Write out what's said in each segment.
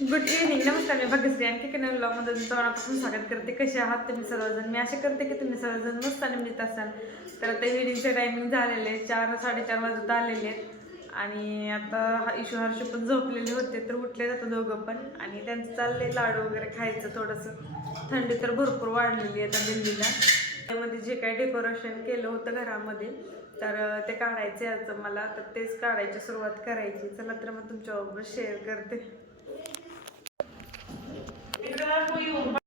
Good evening नमस्कार मी भाग्यश्री आणखी किन ब्लॉगमध्ये तुमचं मनापासून स्वागत करते. कसे आहात तुम्ही सर्वजण? मी आशा करते की तुम्ही सर्वजण मस्त आणि असाल. तर आता इव्हिनिंगचे टायमिंग झालेले आहे चार साडेचार वाजत आलेले आहेत. आणि आता हा इशू हर्ष पण झोपलेले होते तर उठले जातं दोघं पण. आणि त्यांचं चाललंय लाडू वगैरे खायचं थोडंसं. थंडी तर भरपूर वाढलेली आहे आता दिल्लीला. त्यामध्ये जे काही डेकोरेशन केलं होतं घरामध्ये तर ते काढायचे आज मला. तर तेच काढायची सुरुवात करायची. चला तर मग तुमच्याबरोबर शेअर करते. ये बंद करू का करायची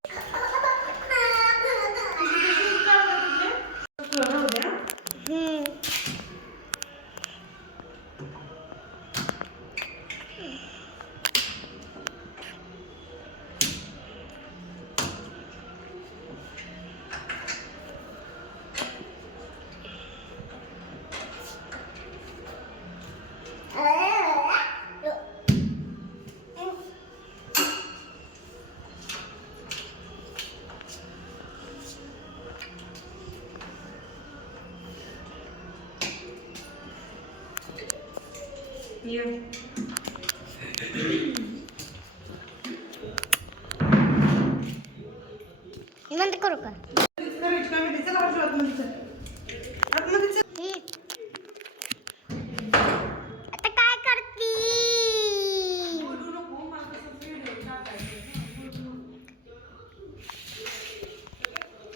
काय माहिती चला हर्षू आतमध्ये चल. आतमध्ये चल. आता काय करती बोलू नको, मला तसंच video टाकायचं.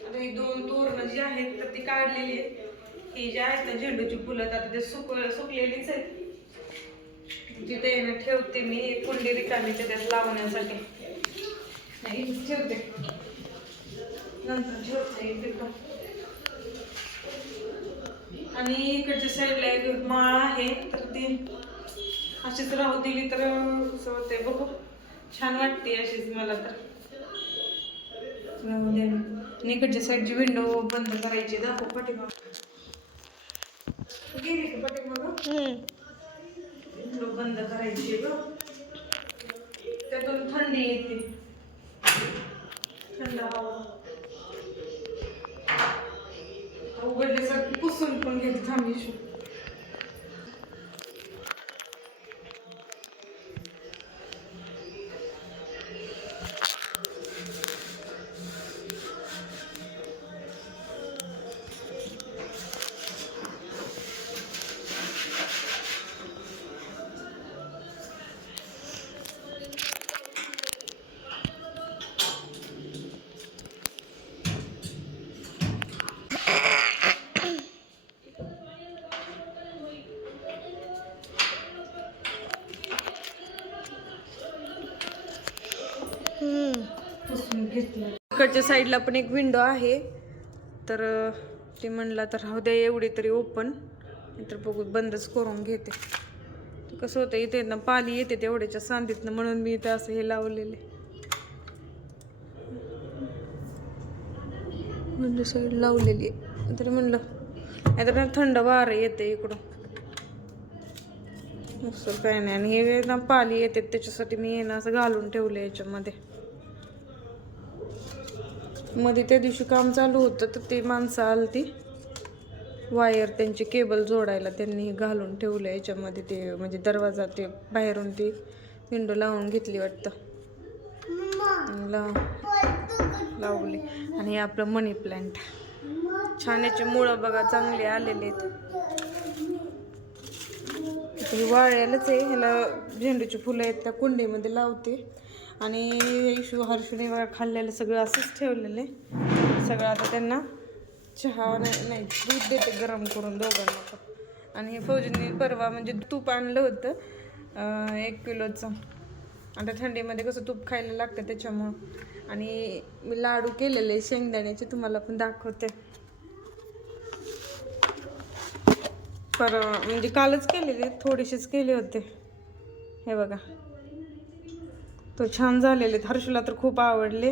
आता ही दोन तोरणं जी आहेत तर ती काढलेली आहेत ही जी आहेत ना झेंडूची फुलं तर आता ते सुक सुकलेलीच आहेत तिथे ना ठेवते मी कुंडी रिकामी त्याच्यात लावण्यासाठी. नाही ठेवते. नंतर ठेवते आणि इकडच्या साईडला एक माळ आहे तर ती अशीच राहू दिली तर कसं होते बघू. छान वाटते अशीच मला तर. राहू दे. आणि इकडच्या साईडची विंडो बंद करायची दाखव पाठीमाग. गेली का पाठीमाग? विंडो बंद करायची ग. त्यातून थंडी येते. थंड हवा. उघडल्यासारखी पुसून पण घेते थांबीशी घेतलं इकडच्या साईडला पण एक विंडो आहे. तर ते म्हणला तर राहू द्या एवढी तरी ओपन नंतर बघू बंदच करून घेते. कसं होतं इथे ना पाली येते तेवढ्याच्या सांदीतनं म्हणून मी इथं असं हे लावलेले. म्हणजे साईड लावलेली आहे. तरी म्हणलं नाहीतर ना थंड वारं येते इकडून. असं काय नाही. आणि हे ना पाली येते त्याच्यासाठी मी येणं असं घालून ठेवलं याच्यामध्ये. मध्ये त्या दिवशी काम चालू होतं तर ते माणसं आलती. वायर त्यांची केबल जोडायला त्यांनी घालून ठेवलं याच्यामध्ये ते म्हणजे दरवाजा ते बाहेरून ती विंडो लावून घेतली वाटतं. लाव लावली. आणि हे आपलं मनी प्लांट छान याचे मुळं बघा चांगले आलेले आहेत. वाळ्यालाच आहे ह्याला झेंडूची फुलं आहेत त्या कुंडीमध्ये लावते. आणि इशू हर्षूने बघा खाल्लेलं सगळं असंच ठेवलेलं आहे. सगळं आता त्यांना चहा नाही नाही दूध देते गरम करून दोघांना पण. आणि फौजींनी परवा म्हणजे तूप आणलं होतं एक किलोचं. आता थंडीमध्ये कसं तूप खायला लागतं त्याच्यामुळं. आणि मी लाडू केलेले शेंगदाण्याचे तुम्हाला पण दाखवते. परवा म्हणजे कालच केलेले थोडेसेच केले होते. हे बघा. तो छान झालेले हर्षूला तर खूप आवडले.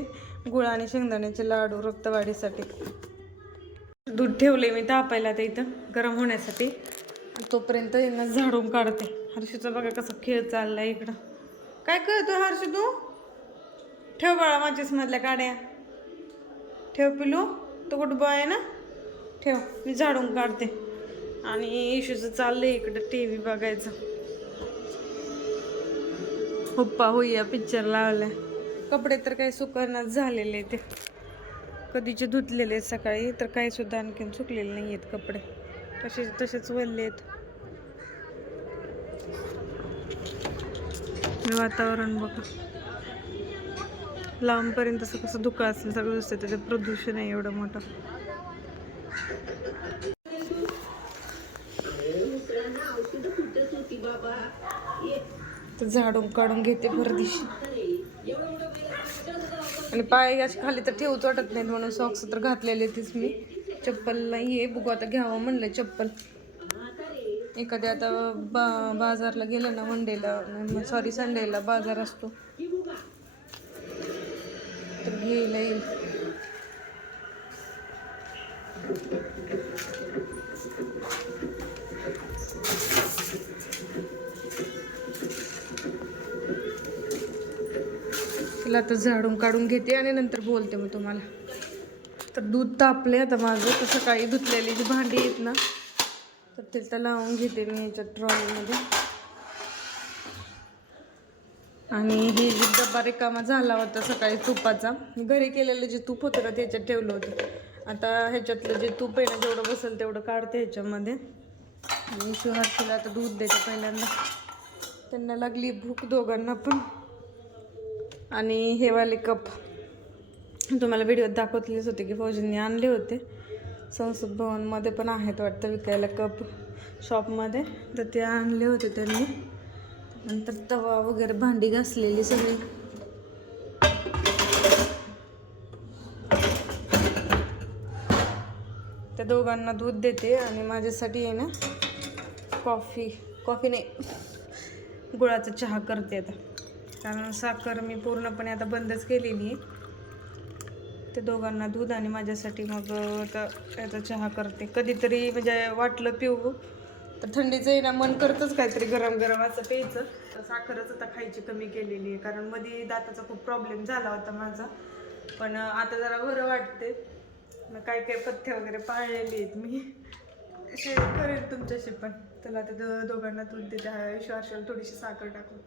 गुळ आणि शेंगदाण्याचे लाडू रक्तवाढीसाठी. दूध ठेवले मी तापायला ते इथं गरम होण्यासाठी. तोपर्यंत यांना झाडून काढते. हर्षूचा बघा कसं खेळ चाललाय इकडं. काय करतो हर्षू तू? ठेव बाळा माझ्याच मधल्या काड्या. ठेव पिलू तो गुड बॉय आहे ना? ठेव मी झाडून काढते. आणि इशूचं चाललंय इकडं टी व्ही बघायचं. हुप्पा होईया पिक्चर लावला कपडे तर काही सुकणार झालेले ते कधीचे धुतलेले आहेत सकाळी तर काही सुद्धा आणखीन सुकलेले नाही आहेत कपडे. तसेच तसेच वळले आहेत. वातावरण बघा. लांबपर्यंत असं कसं धुकं असेल सगळं दिसतं त्याचं प्रदूषण आहे एवढं मोठं. तर झाडून काढून घेते भरदिशी आणि पाय अशी खाली तर ठेवूच वाटत नाहीत म्हणून सॉक्स तर घातलेले तीच मी. चप्पल नाही आहे बघू आता घ्यावं म्हणलं चप्पल. एखाद्या आता बा बाजारला गेलं ना मंडेला सॉरी संडेला बाजार असतो. तर घ्यायला येईल. तिला तर झाडून काढून घेते आणि नंतर बोलते मग तुम्हाला. तर दूध तापले आता माझं तर सकाळी धुतलेली जी भांडी आहेत ना तर ते तर लावून घेते मी याच्या ट्रॉलीमध्ये. आणि हे जे डब्बा रिकामा झाला होता सकाळी तुपाचा घरी केलेलं जे तूप होतं ना त्याच्यात ठेवलं होतं. आता ह्याच्यातलं जे तूप आहे ना जेवढं बसेल तेवढं काढते ह्याच्यामध्ये. आणि शिवहारतीला आता दूध द्यायचं पहिल्यांदा. त्यांना लागली भूक दोघांना पण. आणि हे वाले कप तुम्हाला व्हिडिओत दाखवतलेच होते की फौजींनी आणले होते. संसद भवनमध्ये पण आहेत वाटतं विकायला कप शॉपमध्ये. तर ते आणले होते त्यांनी. नंतर तवा वगैरे भांडी घासलेली सगळी. त्या दोघांना दूध देते आणि माझ्यासाठी आहे ना कॉफी. कॉफी नाही. गुळाचा चहा करते आता. कारण साखर मी पूर्णपणे आता बंदच केलेली आहे. ते दोघांना दूध आणि माझ्यासाठी मग आता याचा चहा करते. कधीतरी म्हणजे वाटलं पिऊ. तर थंडीचं येणं मन करतच काहीतरी गरम गरम असं प्यायचं. तर साखरच आता खायची कमी केलेली आहे. कारण मध्ये दाताचा खूप प्रॉब्लेम झाला होता माझा. पण आता जरा बरं वाटते. मग काय काय पथ्य वगैरे पाळलेली आहेत मी. शेअर करेन तुमच्याशी पण. त्याला आता दोघांना दूध देते. विश्वासाला थोडीशी साखर टाकून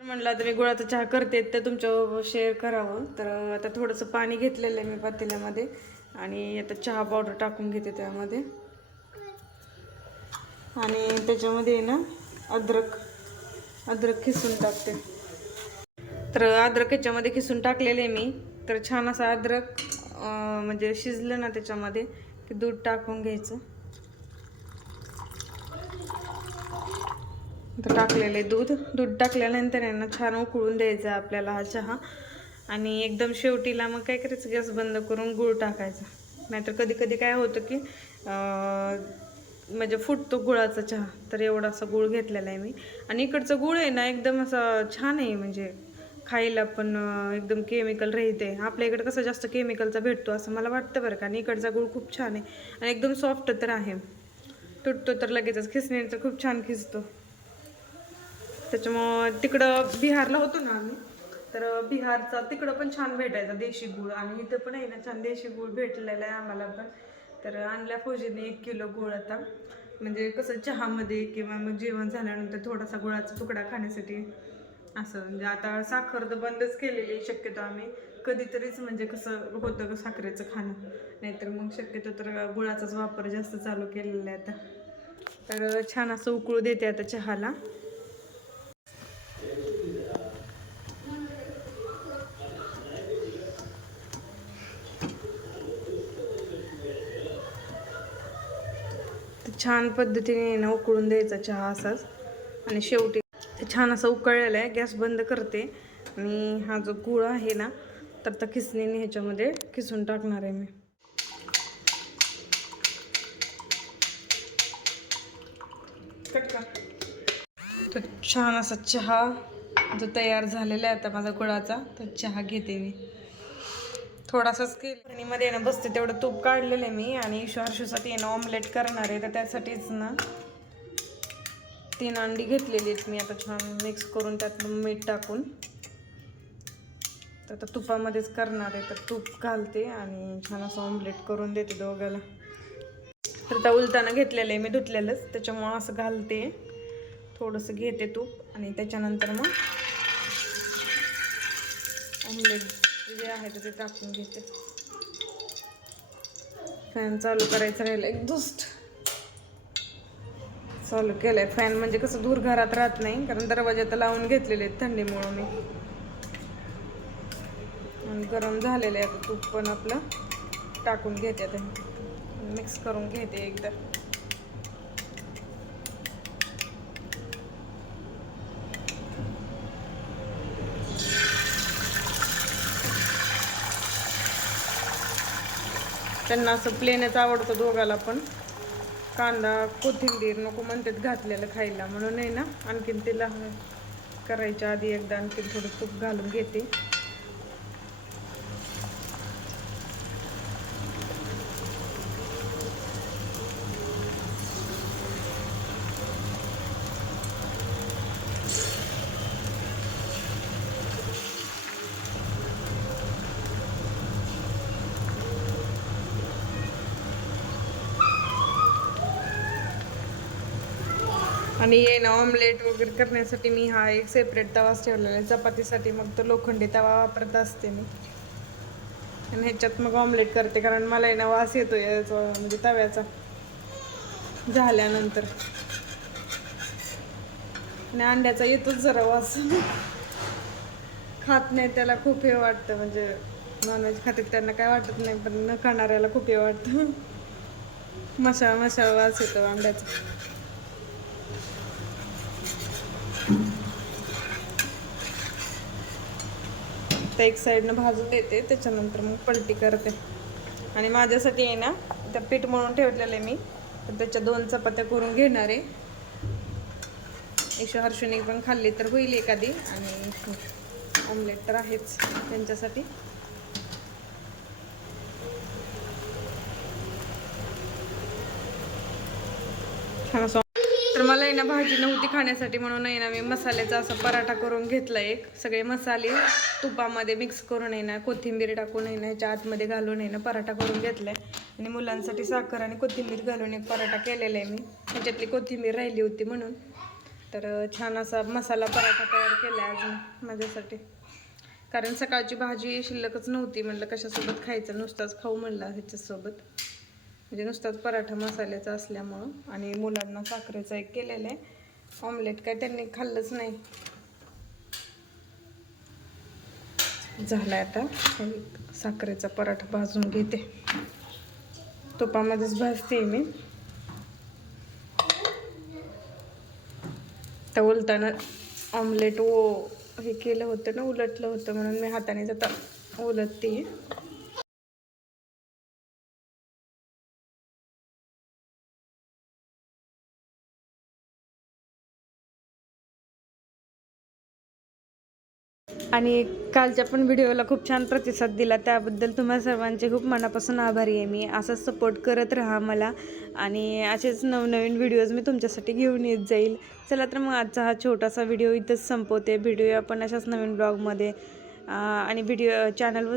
म्हणलं आता मी गुळाचा चहा करते तर तुमच्या शेअर करावं. तर आता थोडंसं पाणी घेतलेलं आहे मी पातेल्यामध्ये. आणि आता चहा पावडर टाकून घेते त्यामध्ये. आणि त्याच्यामध्ये आहे ना अद्रक अद्रक खिसून टाकते. तर अद्रक याच्यामध्ये खिसून टाकलेले मी. तर छान असं अद्रक म्हणजे शिजलं ना त्याच्यामध्ये की दूध टाकून घ्यायचं. तर टाकलेले दूध. दूध टाकल्यानंतर यांना छान उकळून द्यायचा आपल्याला हा चहा. आणि एकदम शेवटीला मग काय करायचं गॅस बंद करून गूळ टाकायचा. नाहीतर कधी कधी काय होतं की म्हणजे फुटतो गुळाचा चहा. तर एवढा असा गूळ घेतलेला आहे मी. आणि इकडचं गुळ आहे ना एकदम असं छान आहे. म्हणजे खायला पण एकदम केमिकल राहते आपल्या इकडं कसं जास्त केमिकलचा भेटतो असं मला वाटतं बरं का. आणि इकडचा गूळ खूप छान आहे. आणि एकदम सॉफ्ट तर आहे. तुटतो तर लगेचच. खिसण्याचं तर खूप छान खिसतो. त्याच्यामुळं तिकडं बिहारला होतो ना आम्ही तर बिहारचा तिकडं पण छान भेटायचा देशी गुळ. आणि इथं पण आहे ना छान देशी गुळ भेटलेला आहे आम्हाला पण. तर आणल्या फौजीने एक किलो गुळ आता. म्हणजे कसं चहामध्ये किंवा मग जेवण झाल्यानंतर थोडासा गुळाचा तुकडा खाण्यासाठी असं. म्हणजे आता साखर तर बंदच केलेली आहे शक्यतो आम्ही. कधीतरीच म्हणजे कसं होतं का साखरेचं खाणं. नाहीतर मग शक्यतो तर गुळाचाच वापर जास्त चालू केलेला आहे आता. तर छान असं उकळू देते आता चहाला. छान पद्धतीने ना उकळून द्यायचा चहा असाच. आणि शेवटी छान असं उकळलेलं आहे. गॅस बंद करते. आणि हा जो गुळ आहे ना तर त्या खिसणीने ह्याच्यामध्ये खिसून टाकणार आहे मी. तो तर छान असा चहा जो तयार झालेला आहे आता माझा गुळाचा तर चहा घेते मी. थोडासाच केली मध्ये ना बसते तेवढं तूप काढलेलं आहे मी आणि इशू ना ऑमलेट करणार आहे. तर त्यासाठीच ना तीन अंडी घेतलेली आहेत मी. आता छान मिक्स करून त्यात मीठ टाकून. तर आता तुपामध्येच करणार आहे. तर तूप घालते आणि छान असं ऑमलेट करून देते दोघाला. तर आता उलताना घेतलेलं आहे मी धुतलेलंच. त्याच्यामुळं असं घालते. थोडंसं घेते तूप आणि त्याच्यानंतर मग ऑमलेट जे आहे ते टाकून घेते. फॅन चालू करायचं राहिलं एक दुस्ट चालू केलंय फॅन म्हणजे कसं दूर घरात राहत नाही कारण दरवाजा तर लावून घेतलेले आहेत थंडीमुळं मी. आणि गरम झालेलं आहे आता तूप पण आपलं. टाकून घेते आता. मिक्स करून घेते एकदा. त्यांना असं प्लेनच आवडतं दोघाला पण. कांदा कोथिंबीर नको म्हणतात घातलेलं खायला. म्हणून आहे ना आणखीन तिला करायच्या आधी एकदा आणखीन थोडं तूप घालून घेते. आणि ये ना ऑमलेट वगैरे करण्यासाठी मी हा एक सेपरेट तवाच ठेवलेला आहे. चपातीसाठी मग तो लोखंडी तवा वापरत असते मी. आणि ह्याच्यात मग ऑमलेट करते कारण मला आहे ना वास येतो याचा म्हणजे तव्याचा. झाल्यानंतर. आणि अंड्याचा येतोच जरा वास. खात नाही त्याला खूप हे वाटतं म्हणजे नॉनव्हेज खाते त्यांना काय वाटत नाही पण न खाणाऱ्याला खूप हे वाटतं. मसाला मसाळा वास येतो अंड्याचा. आता एक साईडनं भाजून देते त्याच्यानंतर मग पलटी करते. आणि माझ्यासाठी आहे ना त्या पीठ म्हणून ठेवलेलं आहे मी. तर त्याच्या दोन चपात्या करून घेणार आहे. ईशा हर्षुनी पण खाल्ली तर होईल एखादी. आणि ऑमलेट तर आहेच त्यांच्यासाठी. छान असं तर मला आहे ना भाजी नव्हती खाण्यासाठी म्हणून आहे ना मी मसाल्याचा असा पराठा करून घेतला एक. सगळे मसाले तुपामध्ये मिक्स करून आहे ना कोथिंबीर टाकून आहे ना ह्याच्या आतमध्ये घालून आहे ना पराठा करून घेतलाय. आणि मुलांसाठी साखर आणि कोथिंबीर घालून एक पराठा केलेला आहे मी. ह्याच्यातली कोथिंबीर राहिली होती म्हणून. तर छान असा मसाला पराठा तयार केला आहे आज माझ्यासाठी. कारण सकाळची भाजी शिल्लकच नव्हती म्हणलं कशासोबत खायचं नुसताच खाऊ म्हणलं ह्याच्यासोबत. म्हणजे नुसताच पराठा मसाल्याचा असल्यामुळं आणि मुलांना साखरेचा एक केलेला आहे. ऑमलेट काय त्यांनी खाल्लंच नाही. झालाय आता. साखरेचा पराठा भाजून घेते. तुपामध्येच भाजते मी. तर उलताना ऑमलेट ओ हे केलं होतं ना उलटलं होतं म्हणून मी हाताने जाता उलटते. आणि कालच्या पण व्हिडिओला खूप छान प्रतिसाद दिला. त्याबद्दल तुम्हा सर्वांचे खूप मनापासून आभारी आहे. मी असाच सपोर्ट करत राहा मला. आणि असेच नवनवीन व्हिडिओज मी तुमच्यासाठी घेऊन येत जाईल. चला तर मग आजचा हा छोटासा व्हिडिओ इथंच संपवते. व्हिडिओ आपण अशाच नवीन ब्लॉगमध्ये आणि व्हिडिओ चॅनलवर